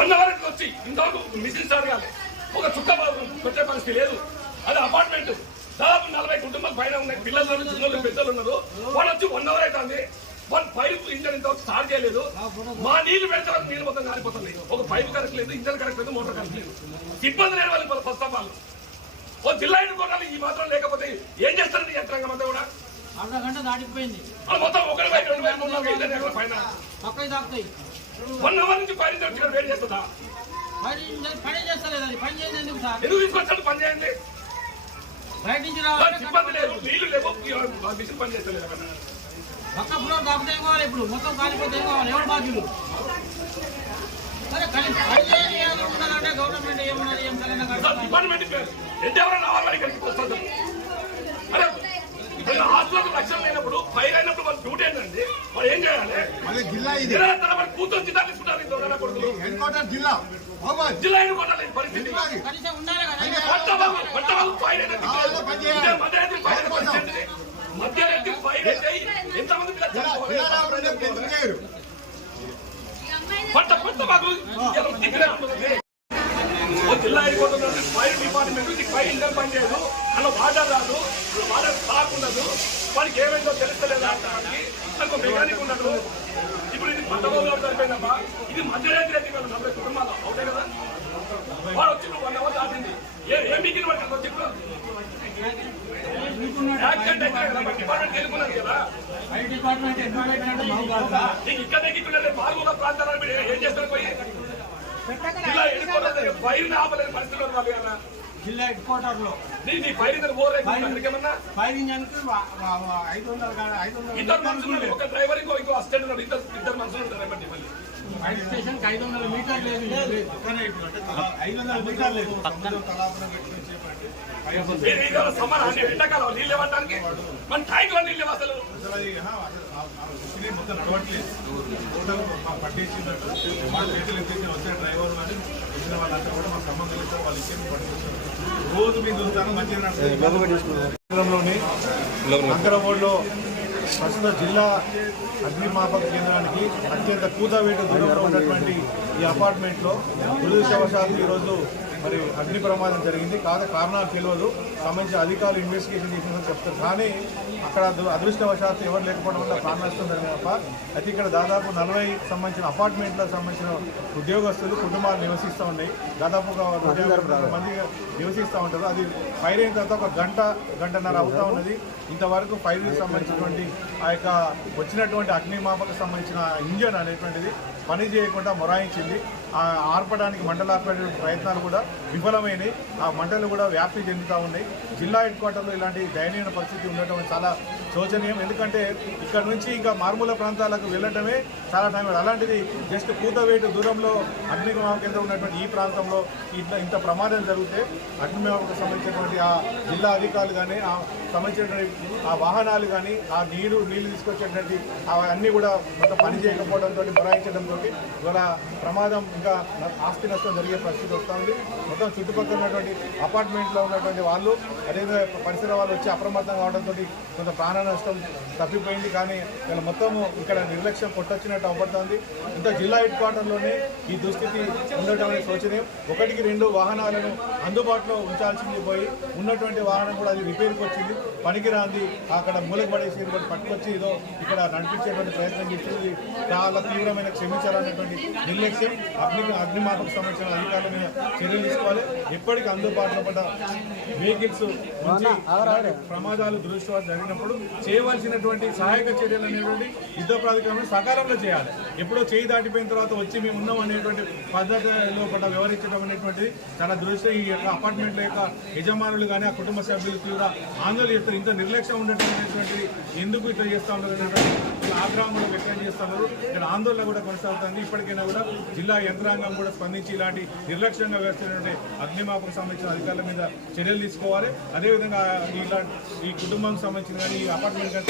One hour వచ్చి ఇంతవరకు machine start కాలే ఒక చుక్క కొట్టే పరిస్థితి లేదు. అది అపార్ట్మెంట్ దాదాపు నలభై కుటుంబాలు పైన ఉన్నాయి. పిల్లలు చిన్నోళ్ళు పెద్దలు ఉన్నారు. వాళ్ళు వచ్చి వన్ అవర్ అవుతుంది. వాళ్ళు పైప్ ఇంజన్ ఇంతవరకు స్టార్ట్ చేయలేదు. మా నీళ్ళు పెడితే నీళ్ళు మొత్తం కాలిపోతుంది ఒక పైప్ కరెక్ట్ లేదు ఇంజన్ కరెక్ట్ లేదు మోటార్ కరెక్ట్ లేదు. ఇబ్బంది లేదు వాళ్ళకి ఫస్ట్ ఆఫ్ ఆల్ ఓ జిల్లా ఎన్నుకోవడానికి ఈ మాత్రం లేకపోతే ఏం చేస్తారు యంత్రాంగం అంతా కూడా? అర్ధ గంట దాటిపోయింది. వాళ్ళు మొత్తం ఒకటి పైన. పక్కకి తాకుతాయి. వన్ అవర్ నుంచి పైన వచ్చి ఇక్కడ వేడి చేస్తుందా పని పని చేస్తలేదు ఎందుకు సార్? ఎందుకు తీసుకొచ్చాడు? పని చేయండి. బయట నుంచి రావాలి ఇబ్బంది లేదు నీళ్ళు లేవు. మిషన్ పని చేస్తలేదు పక్క ఫ్లోర్ కావాలి ఇప్పుడు? మొత్తం కాలిపోతే కావాలి? ఎవరు బాధ్యులు. డిపార్ట్మెంట్ ఎవరైనా రావాలి ఇక్కడికి వస్తుంది అరే హాస్పిటల్ లక్ష్యం లేనప్పుడు ఫైర్ అయినప్పుడు వాళ్ళ డ్యూటీ ఏంటండి వాళ్ళు ఏం చేయాలి? అదే జిల్లా ఇది. తీసుకుంటారు హెడ్ క్వార్టర్ జిల్లా. జిల్లా పరిస్థితి. ఫైర్ చేయాలి. ఇదే ఫైర్ అయిన పరిస్థితి ఏంటిది? మధ్యాహ్నం ఫైర్ అయితే ఎంతమంది పిల్లలు జిల్లా చనిపోవాలి? జిల్లా రావాలంటే ఎందుకు? చేయరు? పంట పంట బాబు ఇలా దిక్కులే ఉంటుంది. ఓ జిల్లా అయిపోతున్నది ఫైర్ డిపార్ట్మెంట్ నీకు ఫైర్ ఇంజన్ పని చేయదు. అలా వాటర్ రాదు. అలా వాటర్ స్టాక్ ఉండదు వాడికి ఏమైందో తెలుస్తలేదు? అంటానికి నాకు మెకానిక్ ఉండదు ఇప్పుడు ఇది పంట బాబు సరిపోయిందమ్మా ఇది మధ్యరాత్రి అయితే కదా నలభై కుటుంబాలు. అవుతాయి కదా? వాడు వచ్చి వన్ అవర్ దాటింది. ఏ ఏం మిగిలిన వాడికి వచ్చి యాక్సిడెంట్ అయితే కదా డిపార్ట్మెంట్ కదా. నీకు ఇక్కడ దగ్గర ప్రాంతాలను మీరు ఏం చేస్తారు పోయి? ఇలా వెళ్ళిపోలేదు ఆపలేని ఉన్నారు జిల్లా హెడ్ క్వార్టర్లో నీ నీ ఫైర్ ఇంజన్కి ఐదు వందలు ఐదు వందలు. ఒక డ్రైవర్ ఇంకో అసిస్టెంట్ ఉన్నాడు. ఇద్దరు ఇద్దరు మనుషులు ఉంటారు ఫైర్ స్టేషన్కి ఐదు వందల మీటర్ లేదు. ఐదు వందల మీటర్ లేదు. మీరు ఈ కాలం సమ్మర్ అన్ని ఎండాకాలం నీళ్ళు ఇవ్వడానికి మన ట్యాంక్లో నీళ్ళు ఇవ్వ అసలు. మొత్తం నడవట్లేదు టోటల్ పట్టేసినట్టు మా చేతులు ఎత్తేసి వచ్చే డ్రైవర్ కానీ వచ్చిన వాళ్ళంతా కూడా మాకు సంబంధం లేదు. వాళ్ళు ఇచ్చేది పట్టుకొచ్చారు. రోజు మీరు చూస్తాను ప్రస్తుత జిల్లా అగ్నిమాపక కేంద్రానికి అత్యంత కూతవేటు దూరంలో ఉన్నటువంటి ఈ అపార్ట్మెంట్లో దురదృష్టవశాత్తు ఈరోజు మరి అగ్ని ప్రమాదం జరిగింది. కాదు కారణాలు తెలియదు. సంబంధించిన అధికారులు ఇన్వెస్టిగేషన్ చేసిందని చెప్తారు. కానీ అక్కడ అదృష్టవశాత్తు ఎవరు లేకపోవడం వల్ల ప్రాణ నష్టం జరిగింది తప్ప అయితే ఇక్కడ దాదాపు నలభై సంబంధించిన అపార్ట్మెంట్లకు సంబంధించిన ఉద్యోగస్తులు కుటుంబాలు నివసిస్తూ ఉన్నాయి. దాదాపు ఒక మంది నివసిస్తూ ఉంటారు. అది ఫైర్ అయిన తర్వాత ఒక గంట గంటన్నర అవుతా ఉన్నది. ఇంతవరకు ఫైర్కి సంబంధించినటువంటి ఆ యొక్క వచ్చినటువంటి అగ్నిమాపకు సంబంధించిన ఇంజన్ అనేటువంటిది పని చేయకుండా మొరాయించింది. ఆర్పడానికి మండల ఆర్పే ప్రయత్నాలు కూడా విఫలమైనవి ఆ మండలు కూడా వ్యాప్తి చెందుతూ ఉన్నాయి. జిల్లా హెడ్ క్వార్టర్లో ఇలాంటి దయనీయ పరిస్థితి ఉండటం చాలా శోచనీయం. ఎందుకంటే ఇక్కడ నుంచి ఇంకా మారుమూల ప్రాంతాలకు వెళ్ళటమే చాలా టైం అలాంటిది జస్ట్ కూతవేటు దూరంలో అగ్నిమాపక కేంద్రం ఉన్నటువంటి ఈ ప్రాంతంలో ఇట్లా ఇంత ప్రమాదం జరిగితే అగ్నిమాపకు సంబంధించినటువంటి ఆ జిల్లా అధికారులు కానీ ఆ సంబంధించినటువంటి ఆ వాహనాలు కానీ ఆ నీరు నీళ్ళు తీసుకొచ్చేటువంటి అవన్నీ కూడా మొత్తం పని చేయకపోవడంతో మొరాయించడంతో ఇవాళ ప్రమాదం ఇంకా ఆస్తి నష్టం జరిగే పరిస్థితి వస్తుంది. మొత్తం చుట్టుపక్కల ఉన్నటువంటి అపార్ట్మెంట్లో ఉన్నటువంటి వాళ్ళు అదేవిధంగా పరిసర వాళ్ళు వచ్చి అప్రమత్తం కావడంతో కొంత ప్రాణ నష్టం తప్పిపోయింది కానీ ఇలా మొత్తం ఇక్కడ నిర్లక్ష్యం కొట్టొచ్చినట్టు అవబడుతుంది ఇంత జిల్లా హెడ్ క్వార్టర్లోనే ఈ దుస్థితి ఉండటం అనేది శోచనీయం. ఒకటికి రెండు వాహనాలను అందుబాటులో ఉంచాల్సింది పోయి ఉన్నటువంటి వాహనం కూడా అది రిపేర్కి వచ్చింది. పనికిరాంది. అక్కడ మూలకు పడేసి పట్టుకొచ్చి ఏదో ఇక్కడ నడిపించేటువంటి ప్రయత్నం చేసింది చాలా తీవ్రమైన క్షమించాలనేటువంటి నిర్లక్ష్యం అగ్ని అగ్నిమాపకు సంబంధించిన అధికారుల మీద చర్యలు తీసుకోవాలి. ఎప్పటికీ అందుబాటులో పడ్డ వెహికల్స్ ప్రమాదాలు దృష్టి జరిగినప్పుడు చేయవలసినటువంటి సహాయక చర్యలు అనేటువంటి యుద్ధ ప్రాధికారం సకాలంలో చేయాలి. ఎప్పుడో చేయి దాటిపోయిన తర్వాత వచ్చి మేము ఉన్నాం అనేటువంటి పద్ధతిలో కూడా వ్యవహరించడం అనేటువంటిది చాలా దృష్టి ఈ యొక్క అపార్ట్మెంట్ల యొక్క యజమానులు కానీ ఆ కుటుంబ సభ్యులు కూడా ఆందోళన చేస్తారు. ఇంత నిర్లక్ష్యం ఉండేటటువంటి ఎందుకు ఇట్లా చేస్తా ఉన్నారు ఆగ్రహం వ్యక్తం చేస్తున్నారు. ఇక్కడ ఆందోళన కూడా కొనసాగుతుంది. ఇప్పటికైనా కూడా జిల్లా యంత్రాంగం కూడా స్పందించి ఇలాంటి నిర్లక్ష్యంగా వేస్తున్నటువంటి అగ్నిమాపకు సంబంధించిన అధికారుల మీద చర్యలు తీసుకోవాలి. అదేవిధంగా ఇలా ఈ కుటుంబం సంబంధించిన కానీ ఈ అపార్ట్మెంట్ కానీ